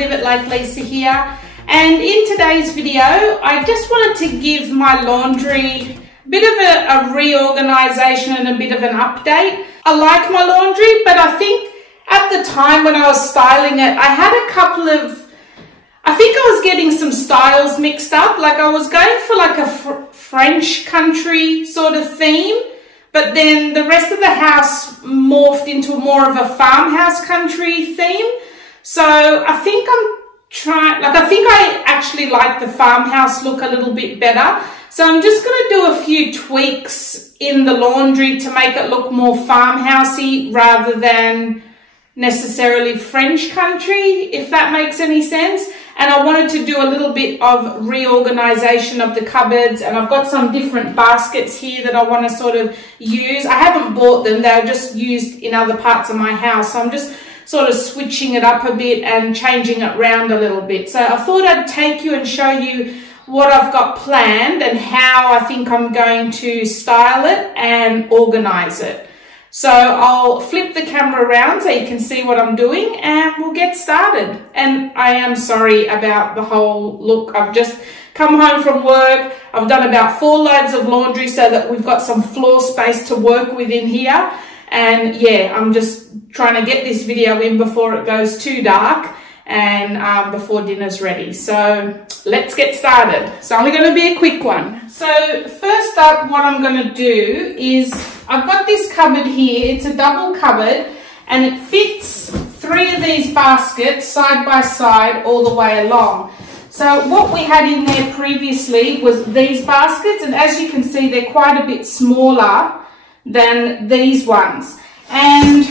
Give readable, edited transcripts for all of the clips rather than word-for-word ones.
Live It Like Lisa here, and in today's video I just wanted to give my laundry a bit of a reorganization and a bit of an update. I like my laundry, but I think at the time when I was styling it, I had a couple of, I think I was getting some styles mixed up. Like I was going for like a French country sort of theme, but then the rest of the house morphed into more of a farmhouse country theme. So I think I think I actually like the farmhouse look a little bit better. So I'm just going to do a few tweaks in the laundry to make it look more farmhousey rather than necessarily French country, if that makes any sense. And I wanted to do a little bit of reorganization of the cupboards, and I've got some different baskets here that I want to sort of use. I haven't bought them, they're just used in other parts of my house, so I'm just sort of switching it up a bit and changing it around a little bit. So I thought I'd take you and show you what I've got planned and how I think I'm going to style it and organize it. So I'll flip the camera around so you can see what I'm doing, and we'll get started. And I am sorry about the whole look. I've just come home from work. I've done about 4 loads of laundry so that we've got some floor space to work with in here. And yeah, I'm just trying to get this video in before it goes too dark and before dinner's ready. So let's get started. It's only going to be a quick one. So first up, what I'm going to do is I've got this cupboard here. It's a double cupboard and it fits 3 of these baskets side by side all the way along. So what we had in there previously was these baskets, and as you can see, they're quite a bit smaller than these ones. And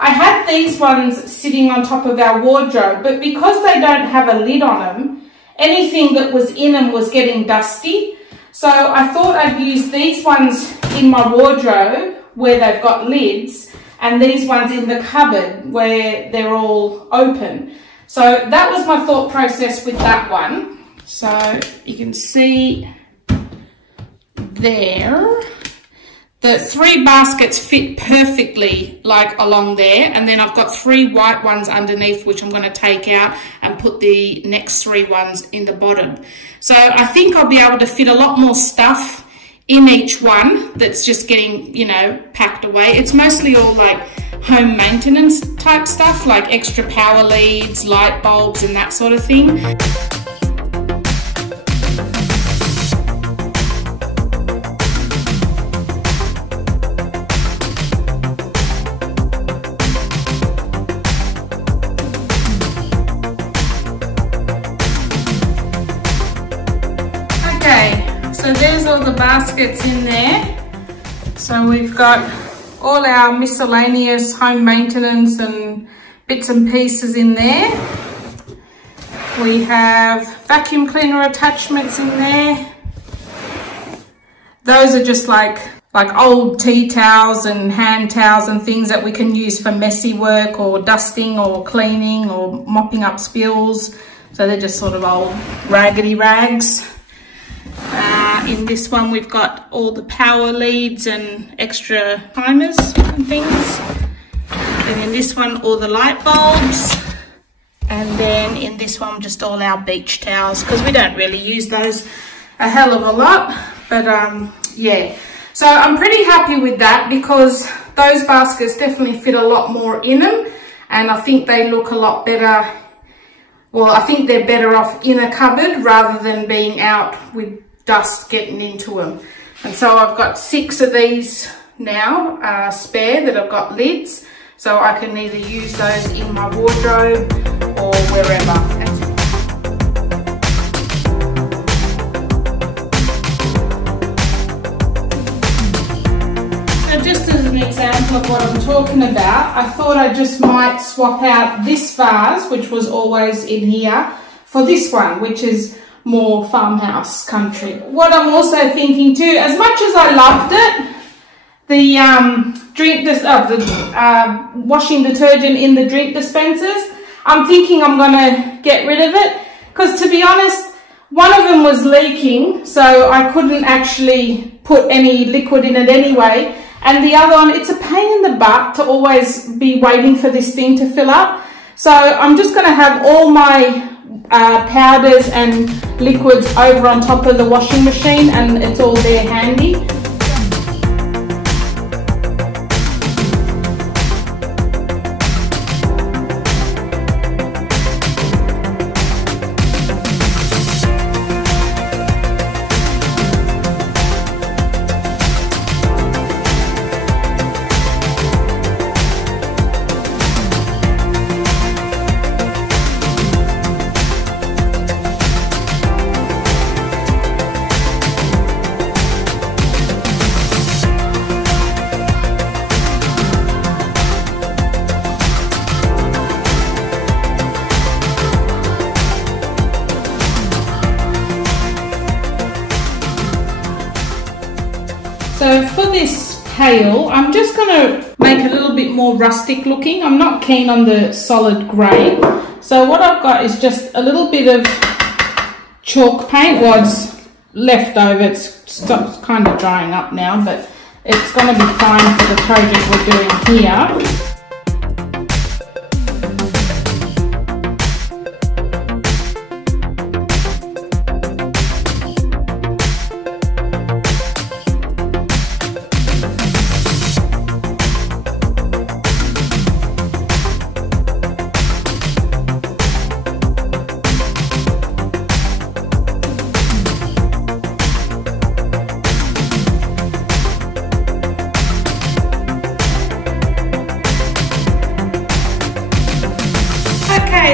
I had these ones sitting on top of our wardrobe, but because they don't have a lid on them, anything that was in them was getting dusty. So I thought I'd use these ones in my wardrobe where they've got lids, and these ones in the cupboard where they're all open. So that was my thought process with that one. So you can see there, the 3 baskets fit perfectly like along there, and then I've got 3 white ones underneath which I'm going to take out and put the next 3 ones in the bottom. So I think I'll be able to fit a lot more stuff in each one that's just getting, you know, packed away. It's mostly all like home maintenance type stuff, like extra power leads, light bulbs and that sort of thing. So there's all the baskets in there. So we've got all our miscellaneous home maintenance and bits and pieces in there. We have vacuum cleaner attachments in there. Those are just like old tea towels and hand towels and things that we can use for messy work or dusting or cleaning or mopping up spills. So they're just sort of old raggedy rags. In this one we've got all the power leads and extra timers and things. And in this one all the light bulbs. And then in this one just all our beach towels, because we don't really use those a hell of a lot. But yeah, so I'm pretty happy with that because those baskets definitely fit a lot more in them, and I think they look a lot better. Well, I think they're better off in a cupboard rather than being out with dust getting into them. And so I've got 6 of these now spare that have got lids, so I can either use those in my wardrobe or wherever. So just as an example of what I'm talking about, I thought I just might swap out this vase, which was always in here, for this one, which is more farmhouse country. What I'm also thinking too, as much as I loved it, the washing detergent in the drink dispensers, I'm thinking I'm gonna get rid of it, because to be honest, one of them was leaking, so I couldn't actually put any liquid in it anyway, and the other one, it's a pain in the butt to always be waiting for this thing to fill up. So I'm just going to have all my powders and liquids over on top of the washing machine, and it's all there handy. So for this pail, I'm just going to make it a little bit more rustic looking. I'm not keen on the solid grey. So what I've got is just a little bit of chalk paint. Well, it's left over. It's kind of drying up now, but it's going to be fine for the project we're doing here.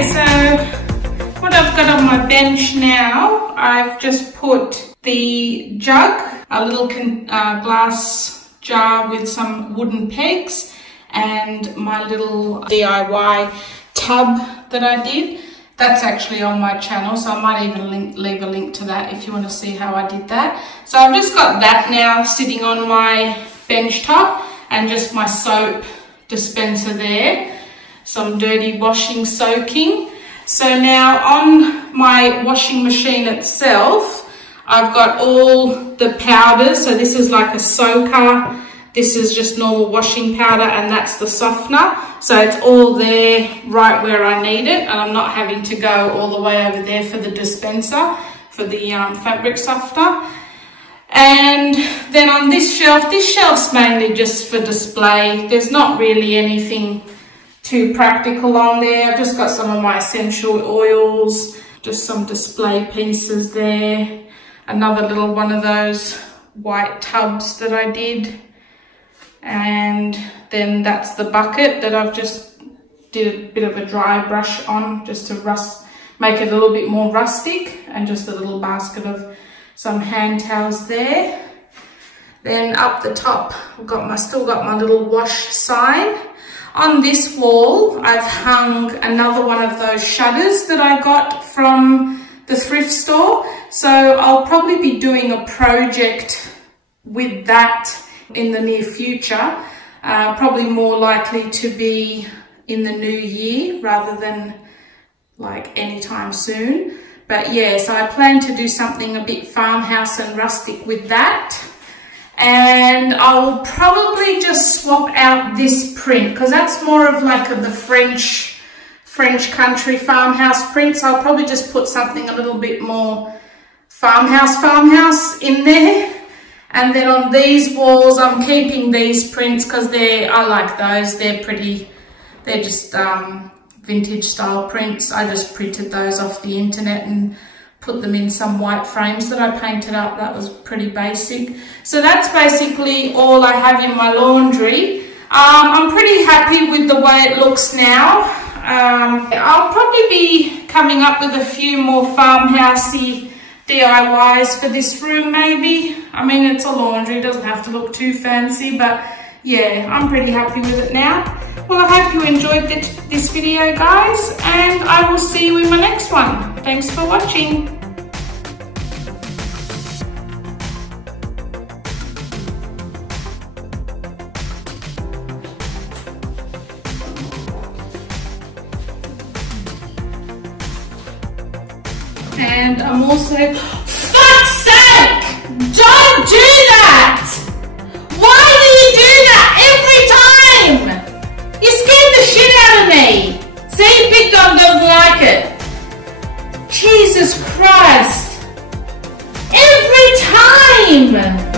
So what I've got on my bench now, I've just put the jug, a little glass jar with some wooden pegs, and my little DIY tub that I did. That's actually on my channel, so I might even leave a link to that if you want to see how I did that. So I've just got that now sitting on my bench top, and just my soap dispenser there. Some dirty washing soaking. So now on my washing machine itself, I've got all the powders. So this is like a soaker, this is just normal washing powder, and that's the softener. So it's all there right where I need it, and I'm not having to go all the way over there for the dispenser for the fabric softener. And then on this shelf's mainly just for display. There's not really anything too practical on there. I've just got some of my essential oils, just some display pieces there. Another little one of those white tubs that I did. And then that's the bucket that I've just did a bit of a dry brush on, just to make it a little bit more rustic, and just a little basket of some hand towels there. Then up the top, I've still got my little wash sign. On this wall, I've hung another one of those shutters that I got from the thrift store. So I'll probably be doing a project with that in the near future. Probably more likely to be in the new year rather than like anytime soon. But yeah, so I plan to do something a bit farmhouse and rustic with that. And I'll probably just swap out this print, because that's more of like the French country farmhouse print. So I'll probably just put something a little bit more farmhouse in there. And then on these walls, I'm keeping these prints because I like those. They're pretty, they're just vintage style prints. I just printed those off the internet and put them in some white frames that I painted up. That was pretty basic. So that's basically all I have in my laundry. I'm pretty happy with the way it looks now. I'll probably be coming up with a few more farmhousey DIYs for this room maybe. I mean, it's a laundry, it doesn't have to look too fancy, but yeah, I'm pretty happy with it now. Well, I hope you enjoyed this video, guys, and I will see you in my next one. Thanks for watching. And I'm also, fuck's sake! Don't do that! Why do you do that every time? You scared the shit out of me. See, time!